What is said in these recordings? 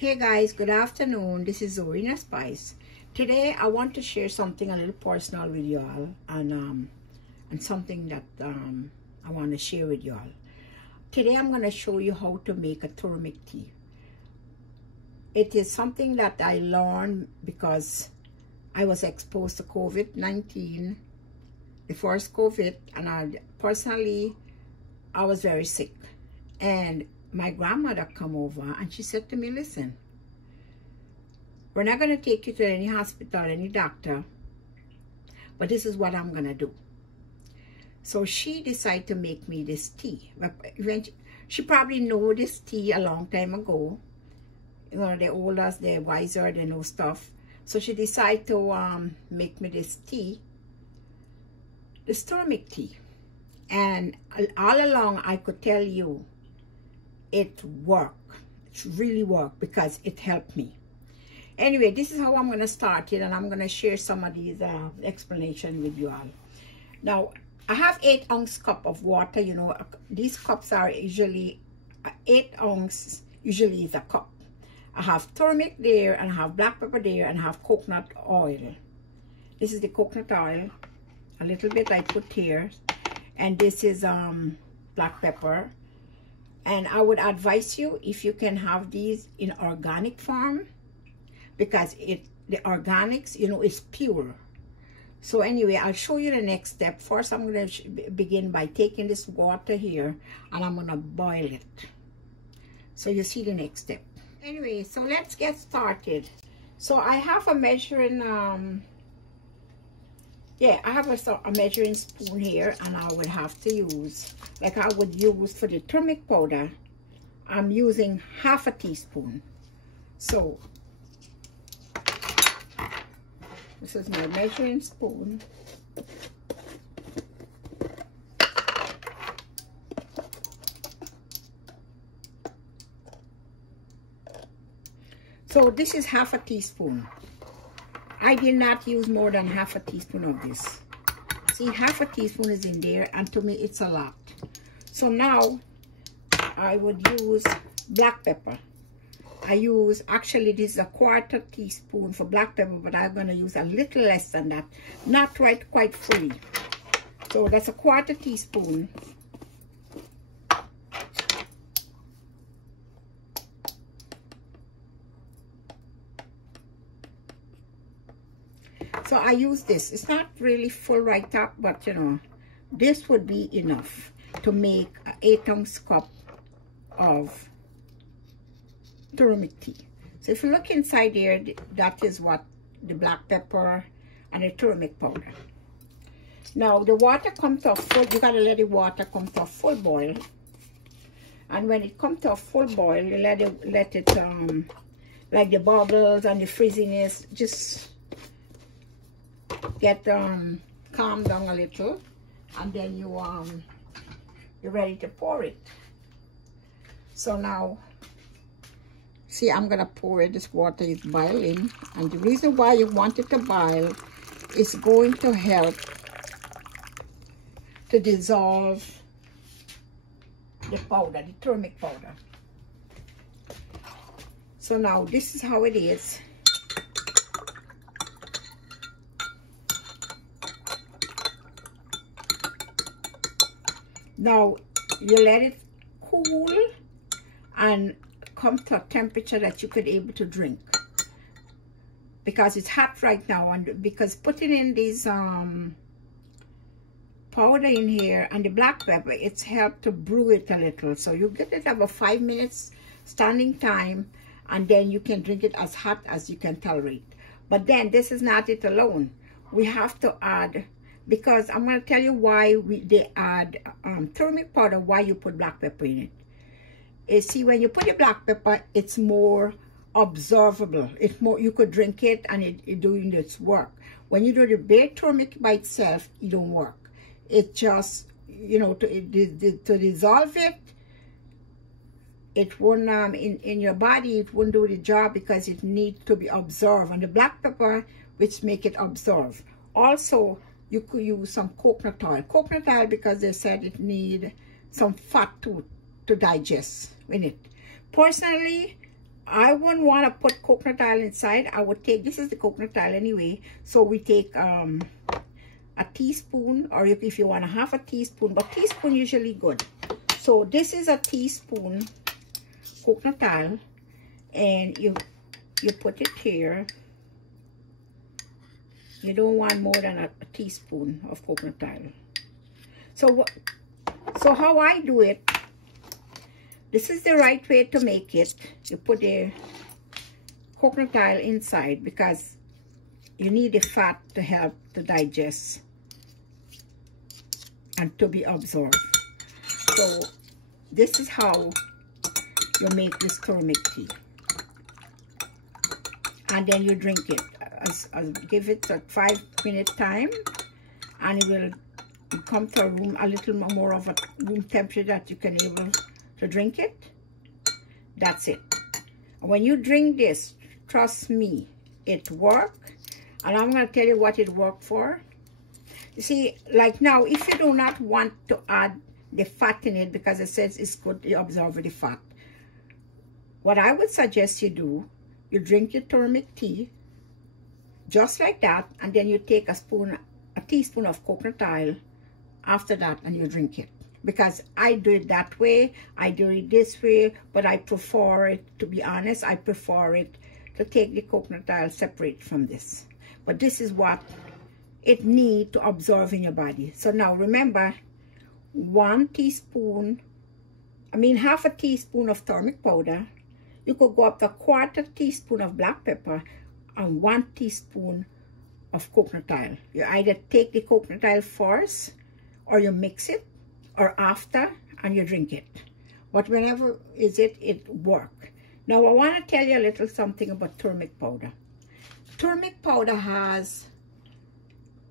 Hey guys, good afternoon. This is Zorina Spice. Today I want to share something a little personal with y'all and something that I want to share with y'all. Today I'm going to show you how to make a turmeric tea. It is something that I learned because I was exposed to COVID-19, the first COVID, and I was very sick. And my grandmother come over and she said to me, listen, we're not going to take you to any hospital, any doctor, but this is what I'm going to do. So she decided to make me this tea. She probably knew this tea a long time ago. You know, they're older, they're wiser, they know stuff. So she decided to make me this tea, this turmeric tea. And all along I could tell you, it worked. It really worked because it helped me. Anyway, this is how I'm going to start it, and I'm going to share some of these explanation with you all. Now, I have 8-ounce cup of water. You know, these cups are usually 8 ounce, usually is a cup. I have turmeric there, and I have black pepper there, and I have coconut oil. This is the coconut oil. A little bit I put here, and this is black pepper. And I would advise you, if you can have these in organic form, because the organics, you know, is pure. So anyway, I'll show you the next step. First, I'm going to begin by taking this water here and I'm going to boil it. So you see the next step. Anyway, so let's get started. So I have a measuring, I have a measuring spoon here, and I would have to use, like I would use for the turmeric powder, I'm using half a teaspoon. So this is my measuring spoon. So this is half a teaspoon. I did not use more than half a teaspoon of this. See, half a teaspoon is in there, and to me it's a lot. So now I would use black pepper. Actually this is a 1/4 teaspoon for black pepper, but I'm going to use a little less than that. Not quite fully. So that's a 1/4 teaspoon. So I use this. It's not really full right up, but you know, this would be enough to make an 8-ounce cup of turmeric tea. So if you look inside here, that is what the black pepper and the turmeric powder. Now the water comes to a full, you gotta let the water come to a full boil. And when it comes to a full boil, you let it like the bubbles and the frizziness just get calm down a little, and then you're ready to pour it. So now, see, I'm gonna pour it. This water is boiling, and the reason why you want it to boil is going to help to dissolve the powder, the turmeric powder. So now this is how it is. Now, you let it cool and come to a temperature that you could able to drink. Because it's hot right now, and because putting in these powder in here and the black pepper, it's helped to brew it a little. So you get it about 5 minutes standing time, and then you can drink it as hot as you can tolerate. But then this is not it alone. We have to add, because I'm going to tell you why they add turmeric powder, why you put black pepper in it. You see, when you put the black pepper, it's more observable. It's more, you could drink it and it doing its work. When you do the bare turmeric by itself, it don't work. It just, you know, to dissolve it, it won't, in your body, it won't do the job because it needs to be absorbed. And the black pepper, which make it absorb. Also, you could use some coconut oil. Coconut oil, because they said it need some fat to digest in it. Personally, I wouldn't want to put coconut oil inside. I would take, this is the coconut oil anyway, so we take a teaspoon, or if you want a half a teaspoon, but teaspoon usually good. So this is a teaspoon coconut oil, and you put it here. You don't want more than a teaspoon of coconut oil. So how I do it, this is the right way to make it. You put the coconut oil inside because you need the fat to help to digest and to be absorbed. So this is how you make this turmeric tea. And then you drink it. I'll give it a 5-minute time, and it will come to a room, a little more of a room temperature that you can able to drink it. That's it. When you drink this, trust me, it works. And I'm going to tell you what it worked for. You see, like now, if you do not want to add the fat in it because it says it's good to absorb the fat, what I would suggest you do, you drink your turmeric tea just like that, and then you take a teaspoon of coconut oil after that, and you drink it. Because I do it that way, I do it this way, but I prefer it, to be honest, I prefer it to take the coconut oil separate from this. But this is what it needs to absorb in your body. So now remember, half a teaspoon of turmeric powder. You could go up to a 1/4 teaspoon of black pepper and 1 teaspoon of coconut oil. You either take the coconut oil first, or you mix it, or after, and you drink it. But whenever it works. Now I want to tell you a little something about turmeric powder. Turmeric powder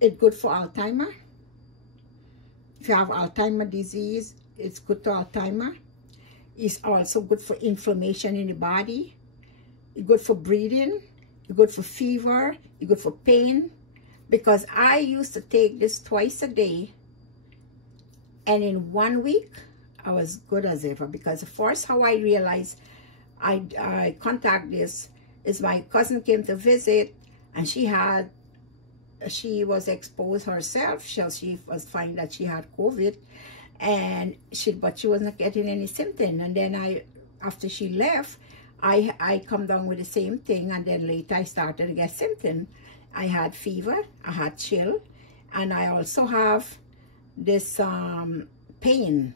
it's good for Alzheimer's. If you have Alzheimer's disease, it's good to Alzheimer's. It's also good for inflammation in the body. It's good for breathing. It's good for fever. It's good for pain. Because I used to take this twice a day, and in 1 week, I was good as ever. Because the first how I realized I contact this is my cousin came to visit, and she was exposed herself. She was finding that she had COVID, but she wasn't getting any symptom. And then after she left, I come down with the same thing, and then later I started to get symptoms. I had fever, I had chill, and I also have this pain.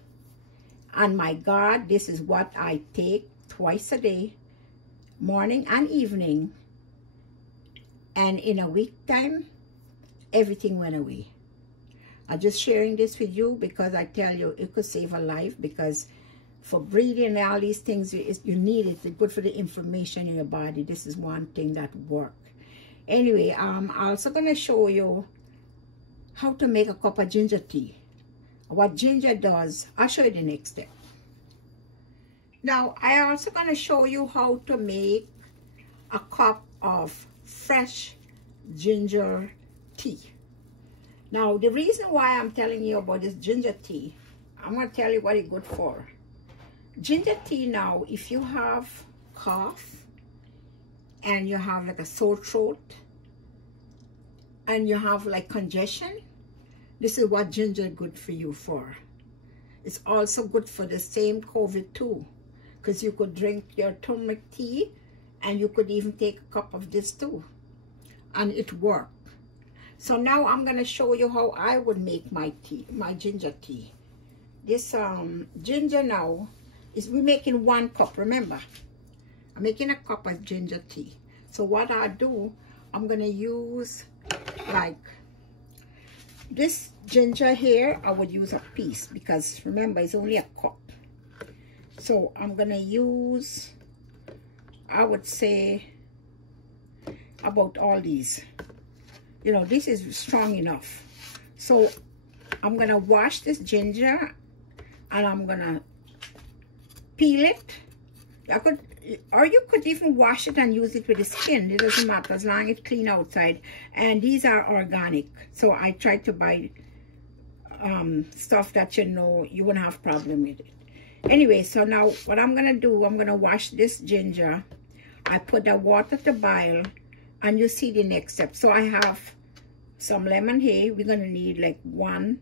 And my God, this is what I take twice a day, morning and evening. And in a week time, everything went away. I'm just sharing this with you because I tell you, it could save a life. Because for breathing and all these things, you need it. It's good for the inflammation in your body. This is one thing that works. Anyway, I'm also going to show you how to make a cup of ginger tea. What ginger does, I'll show you the next step. Now, I'm also going to show you how to make a cup of fresh ginger tea. Now, the reason why I'm telling you about this ginger tea, I'm going to tell you what it's good for. Ginger tea now, if you have cough and you have like a sore throat and you have like congestion, this is what ginger is good for you for. It's also good for the same COVID too, because you could drink your turmeric tea and you could even take a cup of this too, and it works. So now I'm going to show you how I would make my tea, my ginger tea. This ginger now is, we're making 1 cup. Remember, I'm making a cup of ginger tea. So what I do, I'm going to use like this ginger here. I would use a piece because remember, it's only a cup. So I'm going to use, I would say, about all these. You know, this is strong enough. So I'm going to wash this ginger and I'm going to peel it. Or you could even wash it and use it with the skin. It doesn't matter as long as it's clean outside. And these are organic. So I try to buy stuff that you know you wouldn't have problem with it. Anyway, so now what I'm going to do, I'm going to wash this ginger I put the water to boil, and you see the next step. So I have some lemon here. We're going to need like 1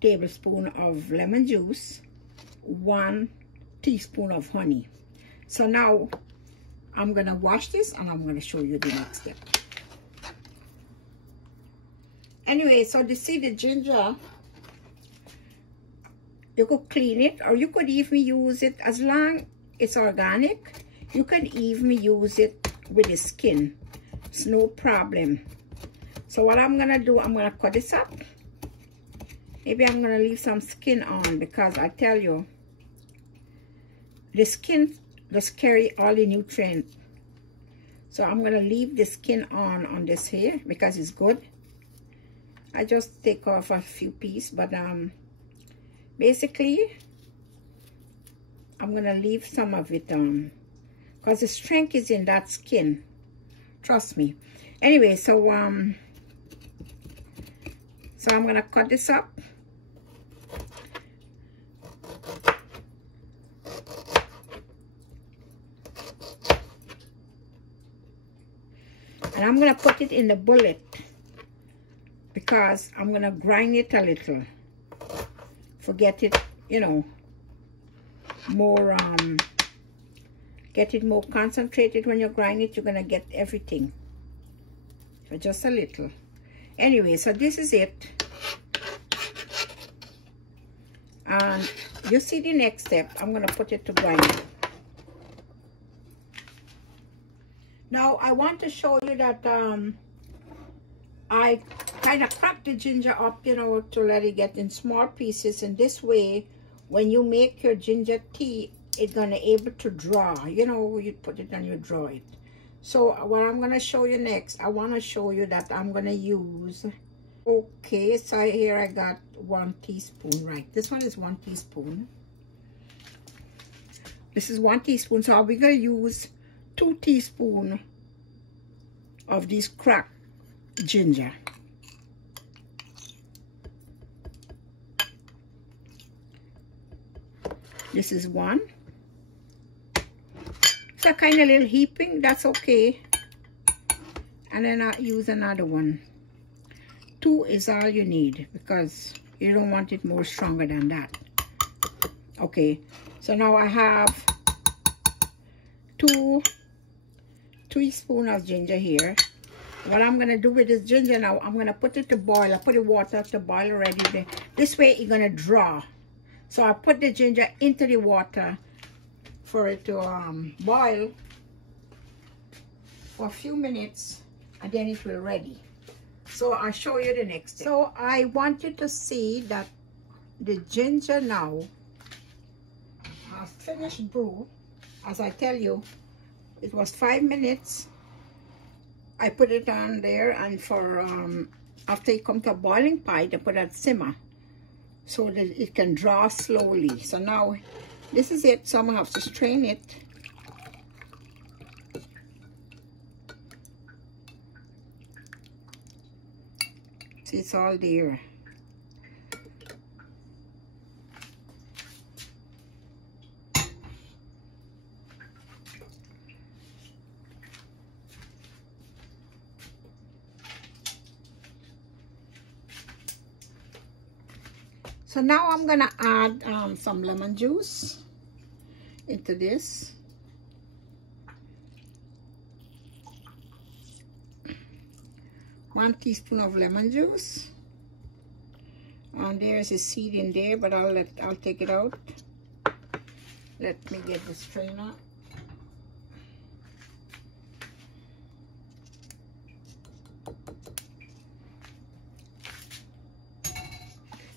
tablespoon of lemon juice, 1 teaspoon of honey. So now I'm going to wash this, and I'm going to show you the next step. Anyway, so to see the ginger, you could clean it, or you could even use it, as long it's organic, you can even use it with the skin. It's no problem. So what I'm gonna do, I'm gonna cut this up. Maybe I'm gonna leave some skin on, because I tell you, the skin just carry all the nutrients. So I'm gonna leave the skin on this here, because it's good. I just take off a few pieces, but basically I'm gonna leave some of it because the strength is in that skin, trust me. Anyway, so I'm gonna cut this up. And I'm gonna put it in the bullet, because I'm gonna grind it a little. Forget it, you know, more get it more concentrated. When you grind it, you're gonna get everything. So just a little. Anyway, so this is it. And you see the next step. I'm gonna put it to grind. Now I want to show you that I kind of crack the ginger up, you know, to let it get in small pieces. And this way, when you make your ginger tea, it's gonna able to draw. You know, you put it and you draw it. So what I'm gonna show you next, I want to show you that I'm gonna use. Okay, so here I got 1 teaspoon. Right, this one is 1 teaspoon. This is 1 teaspoon. So we're gonna use 2 teaspoons of this cracked ginger. This is 1. It's a kind of little heaping, that's okay. And then I'll use another one. 2 is all you need, because you don't want it more stronger than that. Okay, so now I have 2 teaspoons of ginger here. What I'm gonna do with this ginger now, I'm gonna put it to boil. I put the water to boil already. This way it's gonna draw. So I put the ginger into the water for it to boil for a few minutes, and then it will ready. So I'll show you the next step. So I want you to see that the ginger now has finished brew. As I tell you, it was 5 minutes. I put it on there, and for after it comes to a boiling point, I put it simmer so that it can draw slowly. So now this is it. So I'm gonna have to strain it. See, it's all there. So now I'm gonna add some lemon juice into this. One teaspoon of lemon juice. And there's a seed in there, but I'll take it out. Let me get the strainer.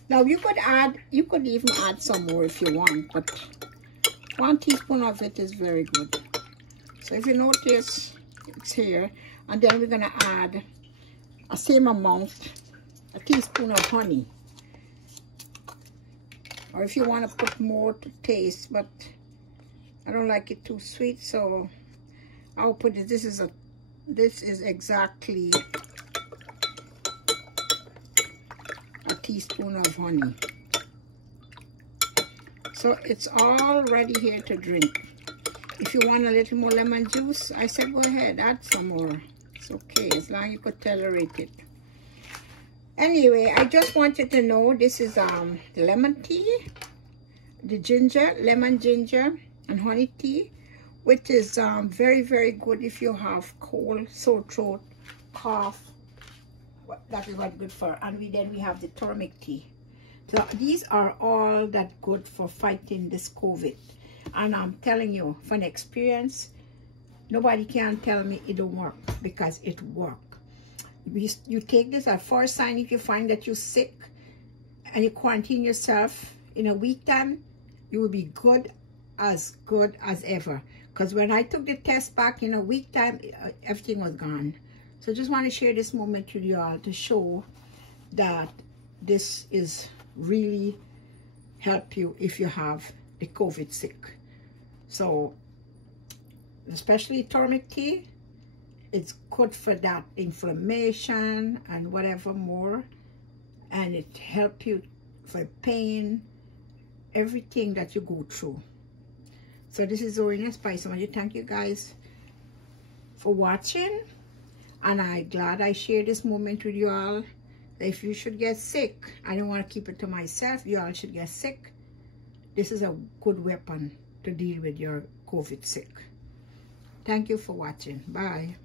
Now you could even add some more if you want, but 1 teaspoon of it is very good. So if you notice, it's here, and then we're gonna add a same amount, a teaspoon of honey. Or if you want to put more to taste, but I don't like it too sweet, so I'll put it. This is exactly a teaspoon of honey. So it's all ready here to drink. If you want a little more lemon juice, I said go ahead, add some more. It's okay, as long as you could tolerate it. Anyway, I just wanted to know, this is the lemon tea, the ginger, lemon ginger and honey tea, which is very, very good if you have cold, sore throat, cough. That is what good for. And then we have the turmeric tea. So these are all that good for fighting this COVID. And I'm telling you, from experience, nobody can tell me it don't work, because it works. You take this at first sign. If you find that you're sick and you quarantine yourself in a week time, you will be good as ever. Because when I took the test back in a week time, everything was gone. So just want to share this moment with you all to show that this is really help you if you have the COVID sick. So especially turmeric tea, it's good for that inflammation and whatever more, and it helps you for pain, everything that you go through. So this is Zorina Spice. I want to thank you guys for watching, and I'm glad I shared this moment with you all. If you should get sick, I don't want to keep it to myself, you all should get sick, this is a good weapon to deal with your COVID sick. Thank you for watching. Bye.